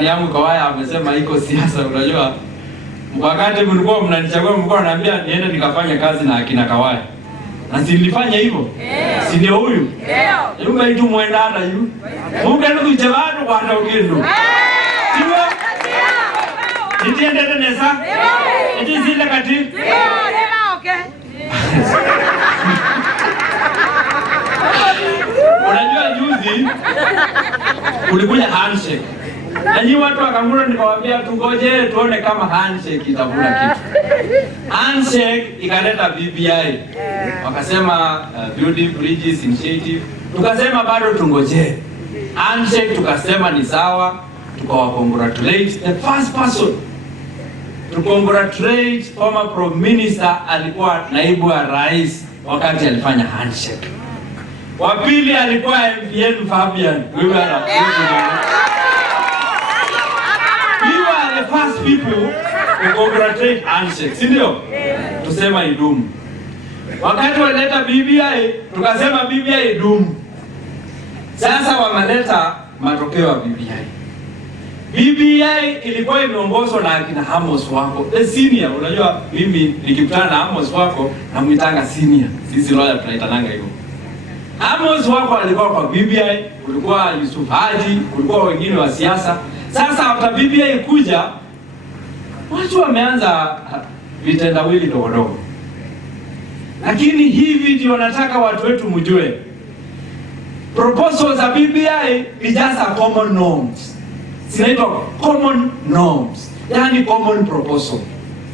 yangu Kawaya amesema iko siasa. Unajua wakati mlikuwa mnanichagua mlikuwa ananiambia niende nikafanya kazi na akina Kawaya. Na si nilifanya hivyo? Si ndio huyu? Ndio. Yumba itu mwenda hata yu. Mungu anakuja watu kwa hata ukindu. Ndio. Nitiende nesa? Ndio. Niti zile kati? Ndio. Okay. Unajua juzi kulikuja handshake. Na nyinyi watu wa Kangura nikawaambia tungoje tuone kama handshake itakula kitu. Handshake ikaleta BBI. Wakasema Building Bridges Initiative. Tukasema bado tungoje. Handshake tukasema ni sawa. Tukawacongratulate the first person to congratulate former Prime Minister alikuwa naibu wa rais wakati alifanya handshake. Wa pili alikuwa MPN Fabian. We were the first people to congratulate handshake. Si ndio? Tusema idumu. Wakati waleta BBI, tukasema BBI idumu. Sasa wameleta matokeo ya BBI. BBI ilikuwa imeongozwa na akina Amos Wako, the senior. Unajua mimi nikikutana na Amos Wako namuitanga senior. Sisi lawyer tunaitananga hivyo. Amos Wako alikuwa kwa BBI, kulikuwa Yusuf Haji, kulikuwa wengine wa siasa. Sasa after BBI kuja, watu wameanza vitendawili dogo. Lakini hivi ndio nataka watu wetu mjue. Proposals za BBI ni just a common norms. Zinaitwa common norms. Yani common proposal.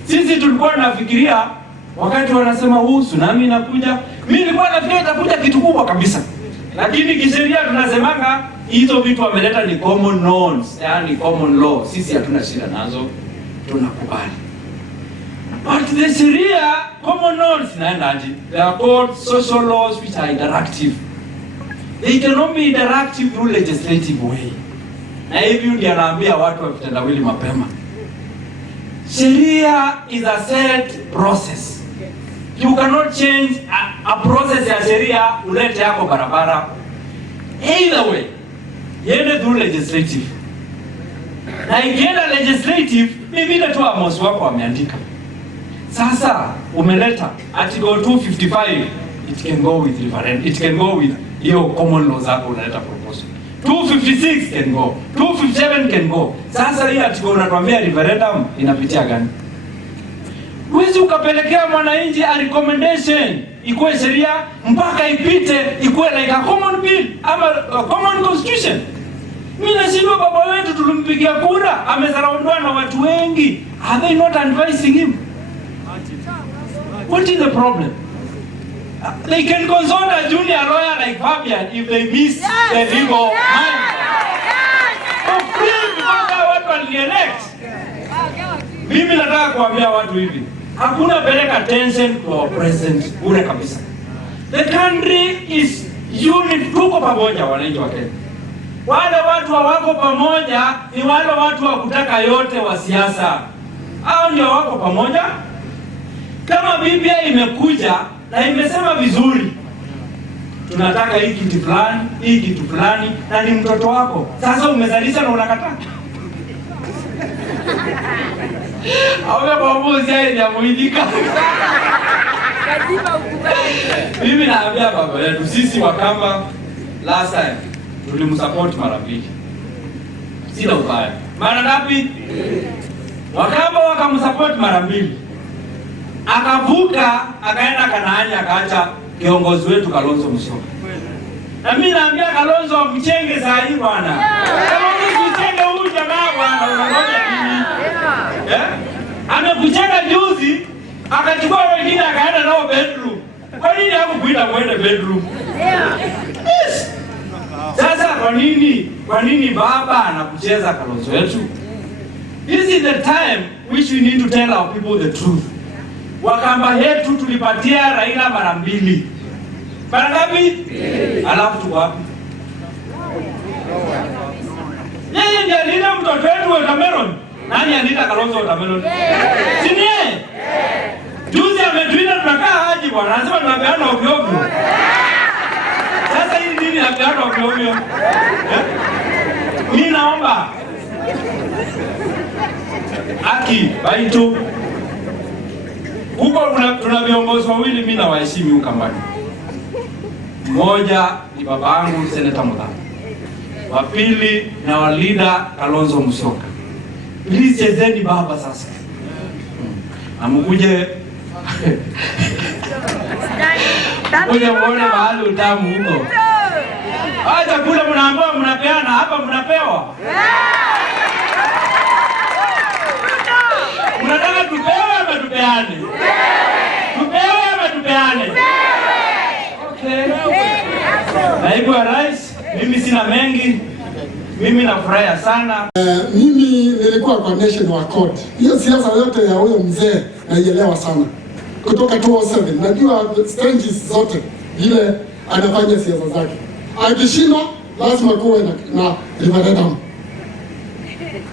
Sisi tulikuwa nafikiria wakati wanasema huu tsunami inakuja, mimi nilikuwa nafikiria itakuja kitu kubwa kabisa. Lakini kisheria tunasemanga hizo vitu wameleta ni common norms, yani common law. Sisi hatuna shida nazo, tunakubali. But the sheria common norms naenda aje? They are called social laws which are interactive. They cannot be interactive through legislative way. Na hivi ndio anaambia watu wa vitendawili mapema. Sheria is a set process. You cannot change a process ya sheria ulete yako barabara. Either way, yende through legislative. Na ikienda legislative, mimi ile tu Amos Wako ameandika. Sasa umeleta article 255, it can go with referendum. It can go with hiyo common law zako unaleta proposal. 256 can go. 257 can go. Sasa hii article unatuambia referendum inapitia gani? Huwezi ukapelekea mwananchi a recommendation ikuwe sheria mpaka ipite ikuwe like a common bill ama a common constitution. Mimi nashindwa baba wetu tulimpigia kura amezaraundwa na watu wengi. Are they not advising him? What is the problem? They can consult a junior lawyer like Fabian if they miss the legal mind. For free because watu walielect. Mimi nataka kuambia watu hivi. Hakuna peleka tension kwa president ule kabisa. The country is unit, tuko pamoja wananchi wa Kenya. Wale watu wako pamoja ni wale watu wa kutaka yote wa siasa. Hao ndio wako pamoja. Kama BBI imekuja na imesema vizuri, tunataka hii kitu fulani, hii kitu fulani, na ni mtoto wako. Sasa umezalisha na unakataa. Awe babuzi yeye ndiye muidika. Mimi naambia baba yetu sisi Wakamba last time tulimsupport mara mbili. Sina ubaya. Mara ngapi? Wakamba wakamsupport mara mbili. Akavuka akaenda Kanaani akaacha kiongozi wetu Kalonzo Musyoka. Na mimi naambia Kalonzo mchenge saa hii bwana. Kalonzo mchenge huyu jamaa bwana unangoja nini? Amekuchenga juzi akachukua wengine akaenda nao bedroom. Kwa nini hakukuita kwenda bedroom? Yes. Sasa kwa nini baba anakucheza Kalonzo wetu? This is the time which we need to tell our people the truth. Wakamba yetu tulipatia Raila mara mbili. Mara ngapi? Alafu tuko wapi? Yeye ndiye alina mtoto wetu watermelon. Nani anaita Kalonzo watermelon? Si ni yeye? Juzi ametuita tunakaa haji bwana. Anasema tunapeana ovyo ovyo. Sasa hii nini napeana ovyo ovyo? Mimi naomba haki baitu. Huko tuna viongozi wawili mimi na waheshimu huko Kambani. Mmoja ni babangu Senator Muthama. Wa pili na wa leader Kalonzo Musyoka. Please chezeni baba sasa. Amkuje Kuja muone mahali utamu huko. Acha kule mnaambiwa mnapeana, hapa mnapewa. Mnataka tupewe ama tupeane? Tupewe ama tupeane? Okay. Naibu wa Rais, mimi sina mengi. Mimi nafurahia sana. Mimi nilikuwa kwa National Accord. Hiyo siasa yote ya huyo mzee naielewa sana. Kutoka 2007 najua stages zote ile anafanya siasa zake. Akishindwa lazima kuwe na referendum.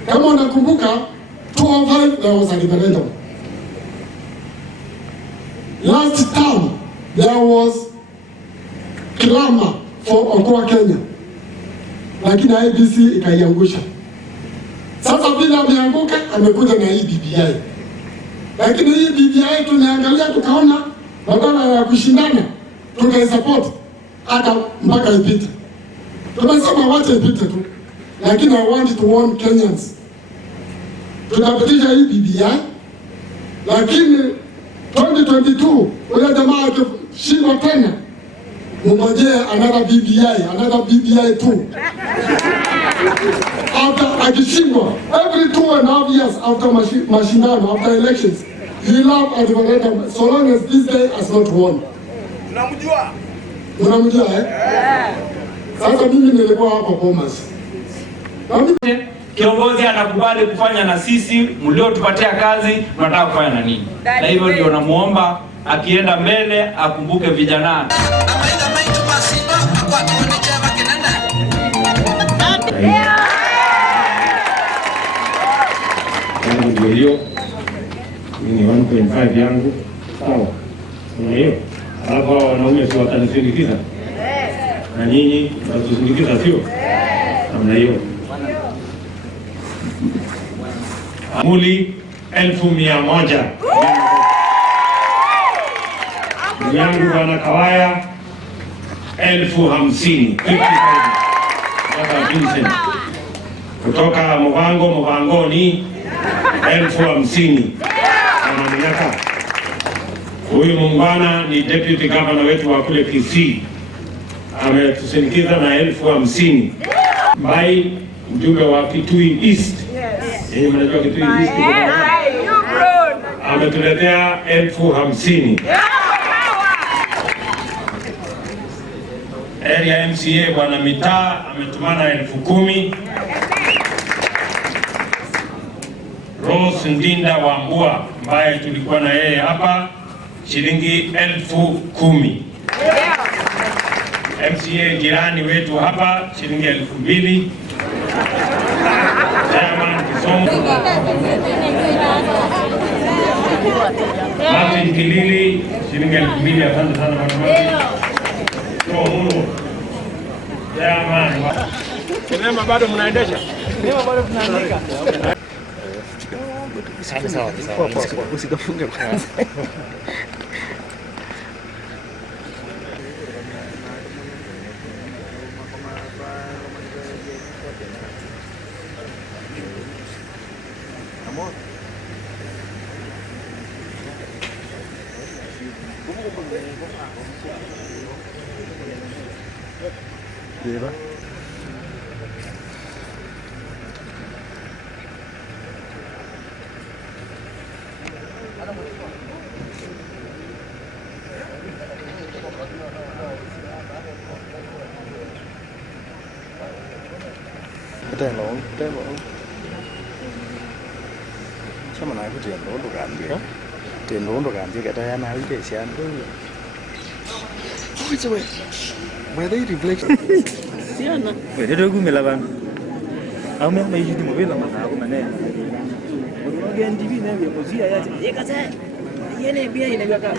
Kama unakumbuka 2005 there was a referendum. Last time there was clamor for Okoa Kenya, lakini IEBC ikaiangusha. Sasa bila ameanguka amekuja na hii BBI. Lakini hii BBI tunaangalia tukaona badala ya kushindana tukaisupport hata mpaka ipite. Tunasema wacha ipite tu. Lakini I want to warn Kenyans. Tutapitisha hii BBI, lakini 2022 ule jamaa akishindwa tena mngojee another BBI too. After akishindwa every 2.5 years after mashindano, after elections, he love a referendum so long as this guy has not won. Unamjua Sasa mimi nilikuwa hapo Bomas. Kiongozi anakubali kufanya na sisi, mliotupatia kazi, mnataka kufanya na nini? Na hivyo ndio namuomba akienda mbele akumbuke vijana. Hiyo ni 1.5 yangu sawa. Hiyo hapo wanaume si watanisindikiza na nyinyi mtatusindikiza, sio? Namna hiyo. Amuli 1,100 yangu bwana Kawaya 50,000 kutoka Muvangoni 50,000 ananiaka. Huyu muungwana ni deputy governor wetu wa kule Kisii, ametusindikiza na 50,000. Mbai mjumbe wa Kitui East, mnajua Kitui East, ametuletea 50,000. Area MCA bwana Mitaa ametumana 10,000. Rose Ndinda wa Mbua ambaye tulikuwa na yeye hapa shilingi 10,000. MCA jirani wetu hapa shilingi 2,000. Chairman Kisomo Martin Kilili shilingi 2,000. Asante sana bwana Martin. Chairman. Sinema bado mnaendesha? Sinema bado tunaandika. Sawa. Usikafunge kwanza. Deva. Cái bộ sao mà nói cái tiền lỗ đồ cảm gì đó, tiền lỗ đồ cảm gì cái đây nói cái xe ăn thôi. Ôi trời ơi, mày đây reflection. Xe ăn à? Vậy thì đôi cũng 11. Ông mấy gì thì một biết là mà sao cũng mà nè. Một cái anh TV này một gì à? Cái cái xe, cái này bia này cái.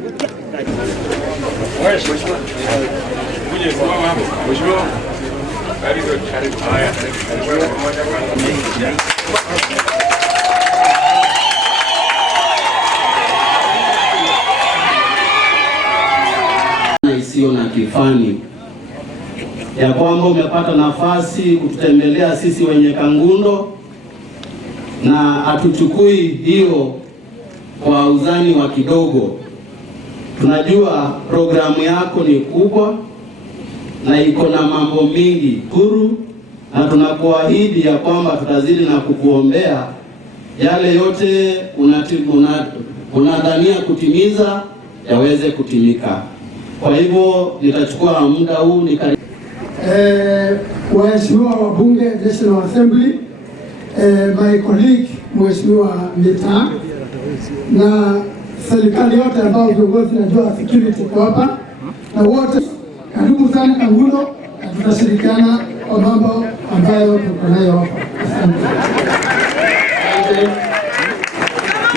Very good. Very good. sio na kifani, ya kwamba umepata nafasi kututembelea sisi wenye Kangundo, na hatuchukui hiyo kwa uzani wa kidogo. Tunajua programu yako ni kubwa na iko na mambo mengi huru, na tunakuahidi ya kwamba tutazidi na kukuombea yale yote unadhania kutimiza yaweze kutimika. Kwa hivyo nitachukua muda huu waheshimiwa wabunge National Assembly, my colleague Mheshimiwa Mita na serikali yote ambao viongozi najua security kwa hapa na wote, karibu sana Kangundo, na tutashirikiana kwa mambo ambayo tuko nayo hapa. Asante.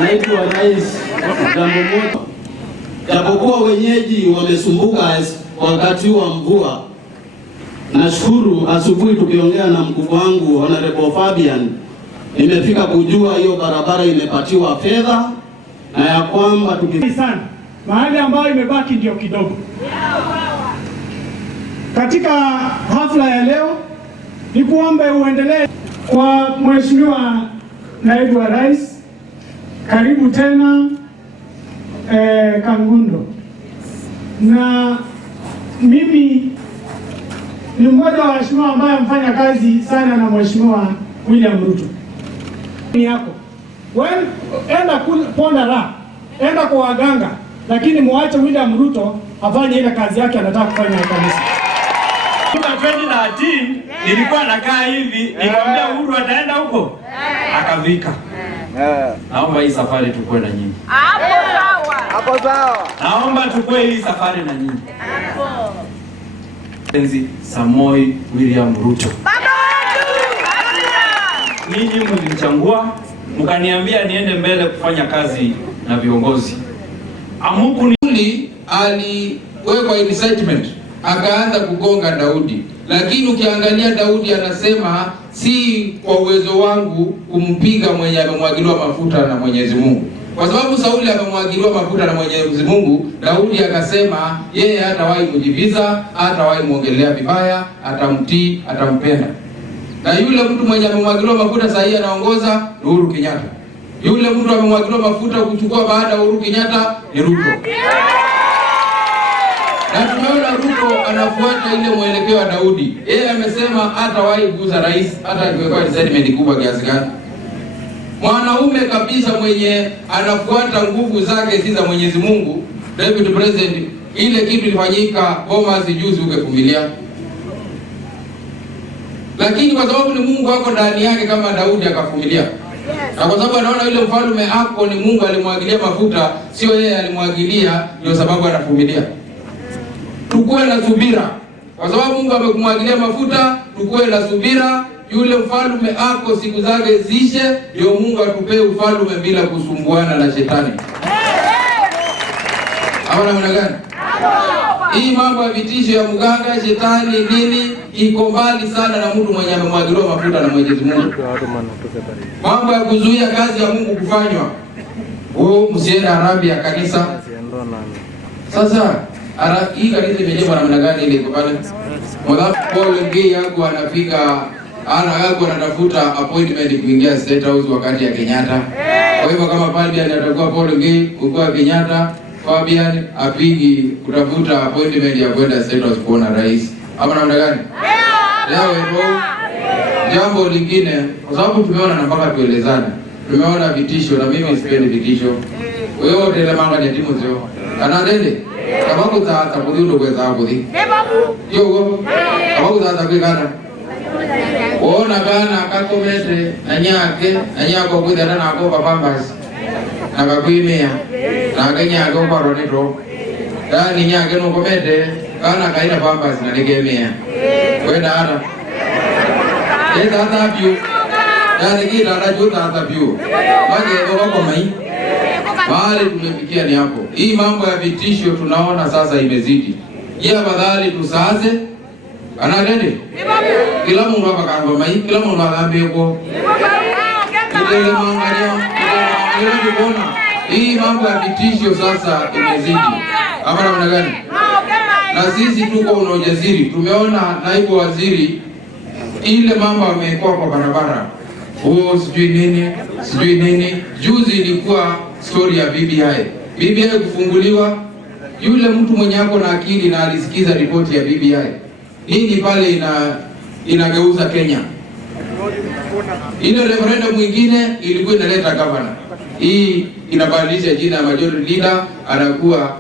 Naibu wa Rais, jambo moja, japokuwa wenyeji wamesumbuka wakati wa mvua, nashukuru asubuhi tukiongea na mkubwa wangu Honorable Fabian, nimefika kujua hiyo barabara imepatiwa fedha na ya kwamba sana mahali ambayo imebaki ndio kidogo. Katika hafla ya leo ni kuombe uendelee kwa Mheshimiwa Naibu wa Rais, karibu tena Kangundo, na mimi ni mmoja wa waheshimiwa ambaye amfanya kazi sana na Mheshimiwa William Ruto. Ni yako wewe, enda ponda la, enda kwa waganga, lakini muache William Ruto afanye ile kazi yake anataka kufanya ya kanisa. Kutoka 2013 nilikuwa nakaa hivi, nikamwambia Uhuru ataenda huko, akavika. Naomba hii safari tukue na nyinyi. Hapo sawa. Hapo sawa. Naomba tukue hii safari na nyinyi. Hapo. Enzi Samoei William Ruto. Ninyi mlinichagua, mkaniambia niende mbele kufanya kazi na viongozi. Amuku aliwekwa incitement, akaanza kugonga Daudi. Lakini ukiangalia Daudi anasema si kwa uwezo wangu kumpiga mwenye amemwagiliwa mafuta na Mwenyezi Mungu. Kwa sababu Sauli amemwagiliwa mafuta na Mwenyezi Mungu, Daudi akasema yeye hatawahi kujibiza, hatawahi muongelea vibaya, atamtii, atampenda. Na yule mtu mwenye amemwagiliwa mafuta sahihi anaongoza Uhuru Kenyatta. Yule mtu amemwagiliwa mafuta kuchukua baada ya Uhuru Kenyatta ni Ruto. Na tumeona Ruto anafuata ile mwelekeo wa Daudi. Yeye amesema hatawahi kuguza rais, hata akiwekwa statement kubwa kiasi gani. Mwanaume kabisa mwenye anafuata nguvu zake si za Mwenyezi Mungu. David President, ile kitu ilifanyika Bomas juzi ungevumilia. Lakini kwa sababu ni Mungu wako ndani yake kama Daudi akavumilia. Na kwa sababu anaona yule mfalme ako ni Mungu alimwagilia mafuta, sio yeye alimwagilia, ndio sababu anavumilia. Tukue na subira. Kwa sababu Mungu amekumwagilia mafuta, tukue na subira. Yule mfalme ako siku zake zishe, ndio Mungu atupee ufalme bila kusumbuana na shetani. Hapo namna gani? Hii mambo ya vitisho ya mganga, shetani, nini iko mbali sana na mtu mwenye amemwagiliwa mafuta na Mwenyezi Mungu. Mambo ya kuzuia kazi ya Mungu kufanywa. Msiende harambee ya kanisa. Sasa hii kanisa imejengwa namna gani ile iko pale? Mwadhamu Paul Ngei yangu anafika anatafuta appointment kuingia State House wakati ya Kenyatta. Kwa hivyo kama Fabian atakuwa Paul Ngei, uko Kenyatta, Fabian apigi kutafuta appointment ya kwenda State House kuona rais. Ama namna gani? Leo ndio jambo lingine, kwa sababu tumeona na mpaka tuelezane. Tumeona vitisho na mimi sipendi vitisho. Wewe tele manga ni timu zio. Anadende. Kabaku za tabudu kweza hapo di. Yo. Kabaku za tabikana. Ona kana kakomete anyako kwithana na ko papambas. Nakakwimia. Nakenya ko baronito. Dani nyake no komete kana kaina pambas na nigemea. Wenda ana. Eza tapio. Dani kita anajuta tapio. Maje wako mai. Bali tumefikia ni hapo. Hii mambo ya vitisho tunaona sasa imezidi. Je, afadhali tusaze? Anadende? Kila mtu hapa kaamba mai, kila mtu anaambia huko. Ile mangalia, ile kuona. Hii mambo ya vitisho sasa imezidi. Ama namna gani? na sisi tuko na ujasiri. Tumeona naibu waziri ile mambo amekuwa kwa barabara, sijui nini. Juzi ilikuwa story ya BBI kufunguliwa. Yule mtu mwenye ako na akili na alisikiza ripoti ya BBI, nini pale inageuza Kenya. Ile referendum mwingine ilikuwa inaleta governor, hii inabadilisha jina ya majority leader anakuwa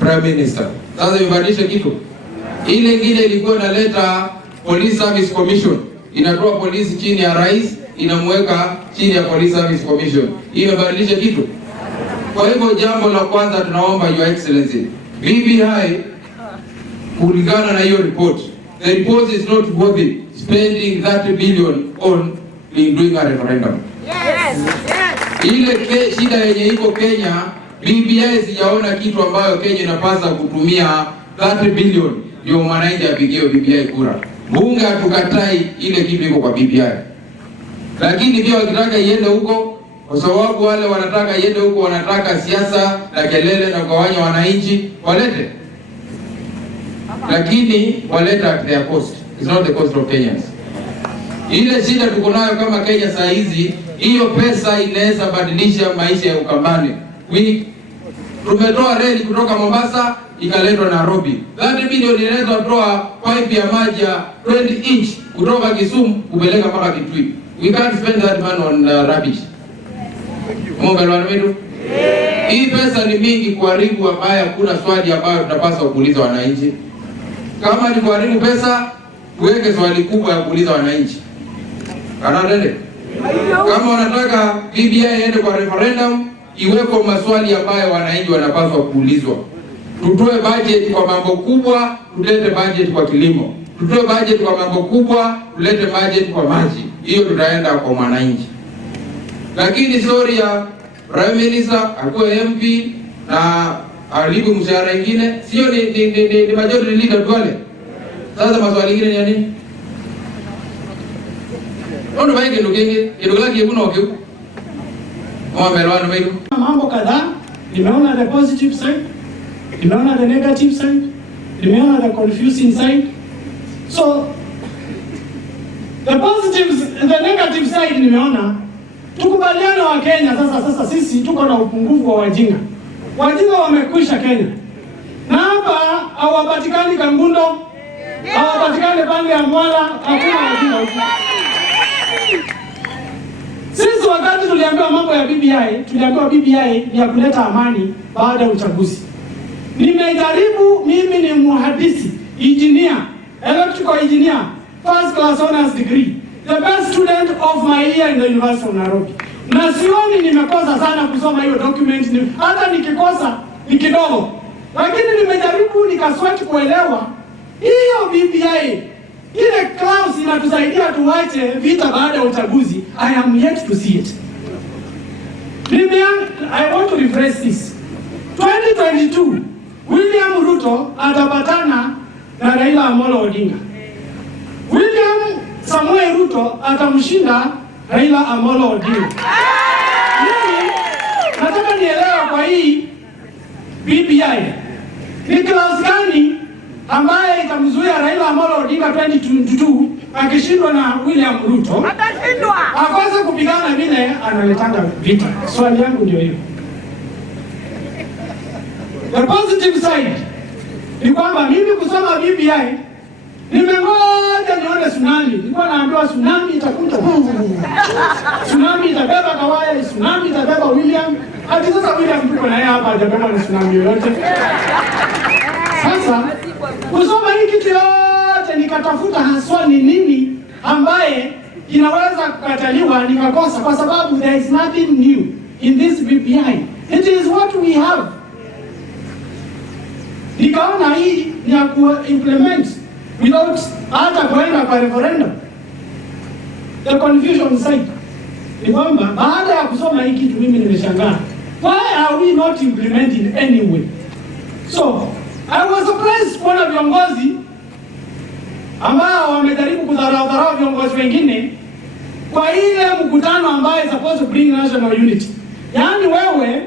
prime minister. Sasa imebadilisha kitu. Ile ingine ilikuwa inaleta police service commission, inatoa polisi chini ya rais inamweka chini ya police service commission. Hii imebadilisha kitu. Kwa hivyo jambo la kwanza tunaomba Your Excellency, BBI kulingana na hiyo report, the report is not worth it spending 30 billion on doing a referendum. Ile shida yenye iko Kenya, BBI sijaona kitu ambayo Kenya inapaswa kutumia 30 billion ndio mwananchi apigie BBI kura. Bunge hatukatai ile kitu iko kwa BBI. Lakini pia wakitaka iende huko, kwa sababu wale wanataka iende huko wanataka siasa na kelele na kugawanya wananchi, walete. Lakini walete at their cost. It's not the cost of Kenyans. Ile shida tuko nayo kama Kenya saa hizi, hiyo pesa inaweza badilisha maisha ya Ukambani. Tumetoa reli kutoka Mombasa ikaletwa Nairobi. 30 bilioni inaweza kutoa pipe ya maji ya 20 inch kutoka Kisumu kupeleka mpaka Kitui. We can't spend that money on rubbish. Muungano wetu. Hii pesa ni mingi kuharibu ambayo kuna swali ambayo tunapaswa kuuliza wananchi. Kama ni kuharibu pesa, tuweke swali kubwa ya kuuliza wananchi. Kanadende. Kama wanataka BBI iende kwa referendum, iweko maswali ambayo wananchi wanapaswa kuulizwa. Tutoe budget kwa mambo kubwa, tulete budget kwa kilimo. Tutoe budget kwa mambo kubwa, tulete budget kwa maji. Hiyo tutaenda kwa mwananchi. Lakini story ya Prime Minister akuwe MP na alibu mshahara ingine, sio ni majority leader tuwale. Sasa maswali ingine ni nini? Ono baige ndugengi, idogala kiekuno wakiu. Mwambelwano maidu. Mambo kadhaa, nimeona the positive side, nimeona the negative side, nimeona the confusing side. So the positives, the negative side nimeona. Tukubaliane wa Kenya sasa sisi tuko na upungufu wa wajinga. Wajinga wamekwisha Kenya. Na hapa hawapatikani Kangundo, hawapatikani pande ya Mwala, hakuna wajinga huko. Sisi wakati tuliambiwa mambo ya BBI, tuliambiwa BBI ni ya kuleta amani baada ya uchaguzi. Nimejaribu, mimi ni mhandisi, engineer, electrical engineer, first class honors degree. The best student of my year in the University of Nairobi. Na sioni nimekosa sana kusoma hiyo document, hata nikikosa ni kidogo. Lakini nimejaribu nikaswati kuelewa hiyo BBI. Ile clause inatusaidia tuache vita baada ya uchaguzi. I am yet to see it. I want to rephrase this. 2022, William Ruto atapatana na Raila Amolo Odinga. William Samuel Ruto atamshinda Raila Amolo Odinga. Mimi nataka nielewa kwa hii BBI ni clause gani ambaye itamzuia Raila Amolo Odinga 2022 akishindwa na William Ruto akaweza kupigana vile analetanga vita. Swali yangu ndio hiyo. The positive side ni kwamba mimi kusoma BBI nimengoja nione tsunami. Nilikuwa naambiwa tsunami itakuja. Tsunami itabeba Kawaya, tsunami itabeba William. Hadi sasa William tuko na yeye hapa hajabeba na tsunami yoyote. Sasa kusoma hii kitu yote nikatafuta haswa ni nini ambaye inaweza kukataliwa nikakosa, kwa sababu there is nothing new in this BBI. It is what we have. Nikaona hii ni ya ku-implement without hata kuenda kwa referendum. The confusion side ni kwamba baada ya kusoma hii kitu mimi nimeshangaa. Why are we not implementing anyway? So I was surprised kuona viongozi ambao wamejaribu kudharau viongozi wengine kwa ile mkutano ambaye supposed to bring national unity. Yaani wewe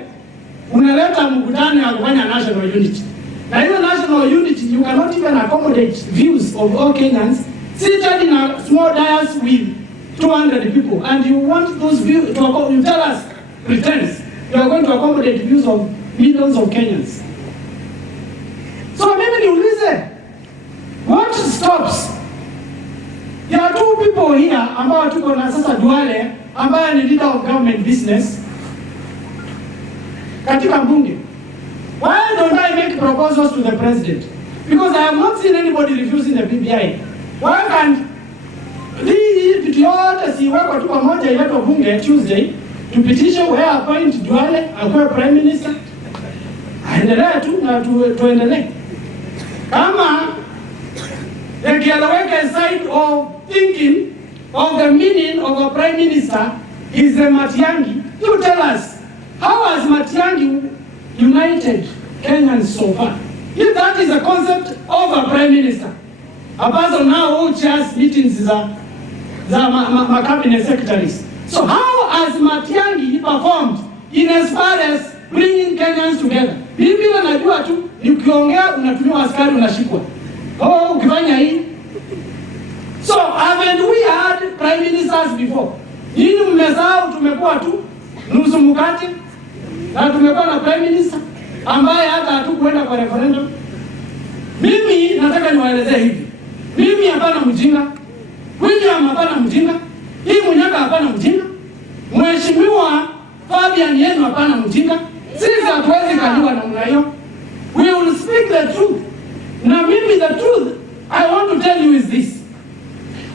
unaleta mkutano ya kufanya national unity. Na hiyo national unity, you cannot even accommodate views of all Kenyans seated in a small dais with 200 people, and you want those views to you tell us, pretense, you are going to accommodate views of millions of Kenyans. So mimi niulize, what stops? There are two people here ambao tuko na sasa Duale ambaye ni leader of government business katika bunge. Why don't I make proposals to the president? Because I have not seen anybody refusing the BBI. Why can't hii vitu yote siwekwa tu pamoja iletwe bunge Tuesday, tupitishe where appoint Duale akuwe prime minister, aendelee tu na tuendelee. Kama the side of thinking of the meaning of a prime minister is the Matiang'i, you tell us, how has Matiang'i united Kenyans so far? If that is a concept of a prime minister, a person now who chairs meetings is my cabinet secretaries. So how has Matiang'i performed in as far as bringing Kenyans together? Mimi najua tu ni ukiongea unatumiwa askari unashikwa. Oh, ukifanya hii. So haven't we had prime ministers before? Nini mmesahau tumekuwa tu nusu mkate na tumekuwa na prime minister ambaye hata hatukuenda kwa referendum. Mimi nataka niwaelezee hivi. Mimi hapana mjinga. William hapana mjinga. Hii Munyaka hapana mjinga. Mheshimiwa Fabian yenu hapana mjinga. Sisi hatuwezi kujua namna hiyo. We will speak the truth. Na mimi the truth I want to tell you is this.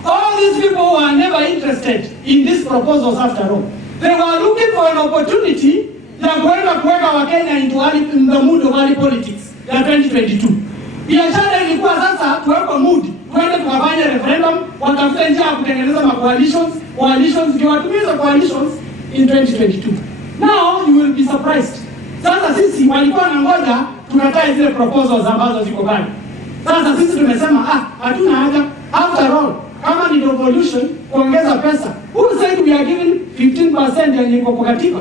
All these people who are never interested in these proposals after all. They were looking for an opportunity ya kuenda kuweka Wakenya in the mood of early politics ya 2022. Biashara ilikuwa sasa tuwekwe mood, tuende tukafanya referendum, watafute njia ya kutengeneza coalitions, kiwatumiza coalitions in 2022. Now you will be surprised. Sasa sisi walikuwa na ngoja tunatae zile proposals ambazo ziko bado. Sasa sisi tumesema hatuna haja. After all, kama ni devolution, kuongeza pesa. Who said we are giving 15% ya nyiko kwa katiba?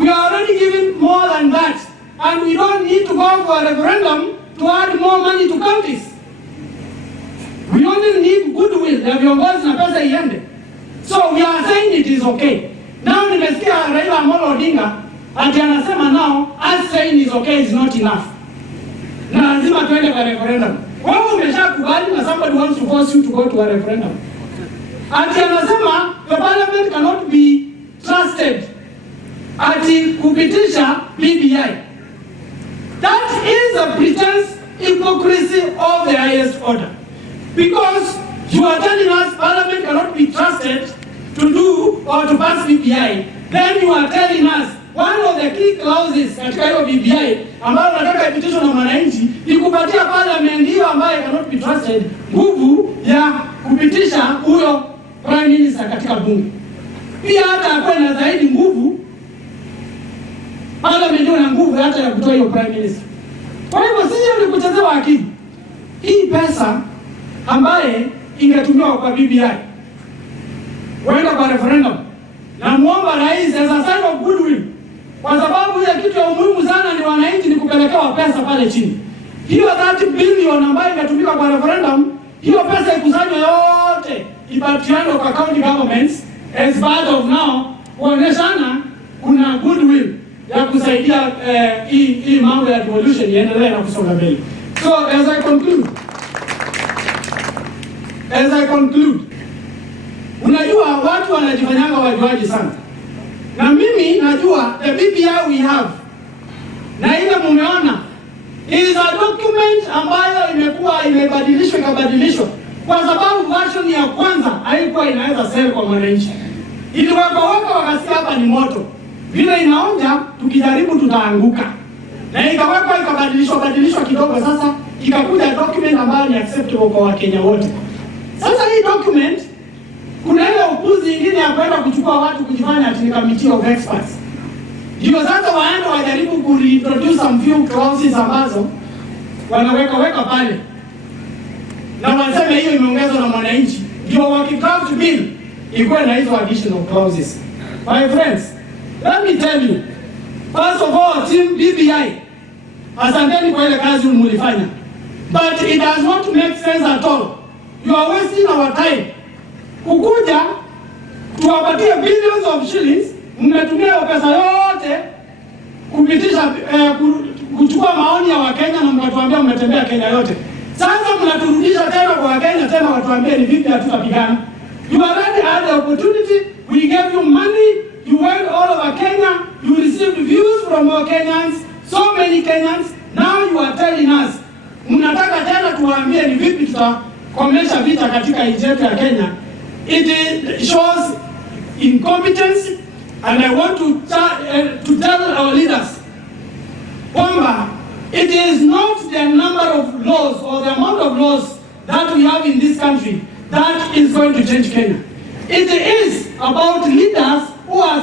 We are already giving more than that. And we don't need to go for a referendum to add more money to counties. We only need goodwill ya viongozi na pesa iende. So we are saying it is okay. Now nimesikia Raila Amolo Odinga ati anasema now us saying is okay is not enough. Na lazima tuende kwa referendum. Wewe umeshakubali na somebody wants to force you to go to a referendum. Ati anasema the parliament cannot be trusted ati kupitisha BBI. That is a pretense hypocrisy of the highest order. Because you are telling us parliament cannot be trusted to do or to pass BBI. Then you are telling us one of the key clauses katika hiyo BBI ambayo nataka ipitishwe na wananchi ni kupatia parliament hiyo ambayo cannot be trusted nguvu ya kupitisha huyo prime minister katika bunge. Pia hata akuwe na zaidi nguvu, parliament ndio na nguvu hata ya kutoa hiyo prime minister. Kwa hivyo sisi ni kuchezewa akili. Hii pesa ambaye ingetumiwa kwa BBI wenda kwa referendum, na muomba rais as a sign of goodwill, kwa sababu ile kitu ya umuhimu sana ni wananchi ni kupelekewa pesa pale chini. Hiyo 30 billion ambayo ingetumika kwa referendum, hiyo pesa ikusanywe yote ipatiane kwa county governments as part of now kuoneshana kuna goodwill ya kusaidia hii mambo ya devolution iendelee na kusonga mbele. So as I conclude, unajua watu wanajifanyanga wajuaji sana. Na mimi najua the BBI we have na ile mumeona is a document ambayo imekuwa imebadilishwa kwa sababu version ya kwanza haikuwa inaweza sell kwa mwananchi. Iliwekwa wakasikia hapa ni moto. Vile inaonja tukijaribu tutaanguka. Na ikawekwa ikabadilishwa kidogo, sasa ikakuja document ambayo ni acceptable kwa Wakenya wote. Sasa hii document kuna ile upuzi nyingine ya kwenda kuchukua watu kujifanya ati committee of experts. Ndio sasa waende wajaribu ku reintroduce some few clauses ambazo wanaweka pale. Na waseme hiyo imeongezwa na mwananchi. Ndio wakidraft bill ikuwe na hizo additional clauses. My friends, let me tell you. First of all, team BBI, asanteni kwa ile kazi mlifanya, but it does not make sense at all. You are wasting our time. Kukuja tuwapatie billions of shillings, mmetumia pesa yote kupitisha kuchukua maoni ya Wakenya na mkatuambia mmetembea Kenya yote. Sasa mnaturudisha tena kwa Wakenya tena watuambie ni vipi hatutapigana. You already had the opportunity. We gave you money. You went all over Kenya. You received views from our Kenyans. So many Kenyans. Now you are telling us. Mnataka tena tuwaambie ni vipi tutakomesha vita katika nchi yetu ya Kenya. It shows incompetence, and I want to tell our leaders kwamba it is not the number of laws or the amount of laws that we have in this country that is going to change Kenya. It is about leaders who are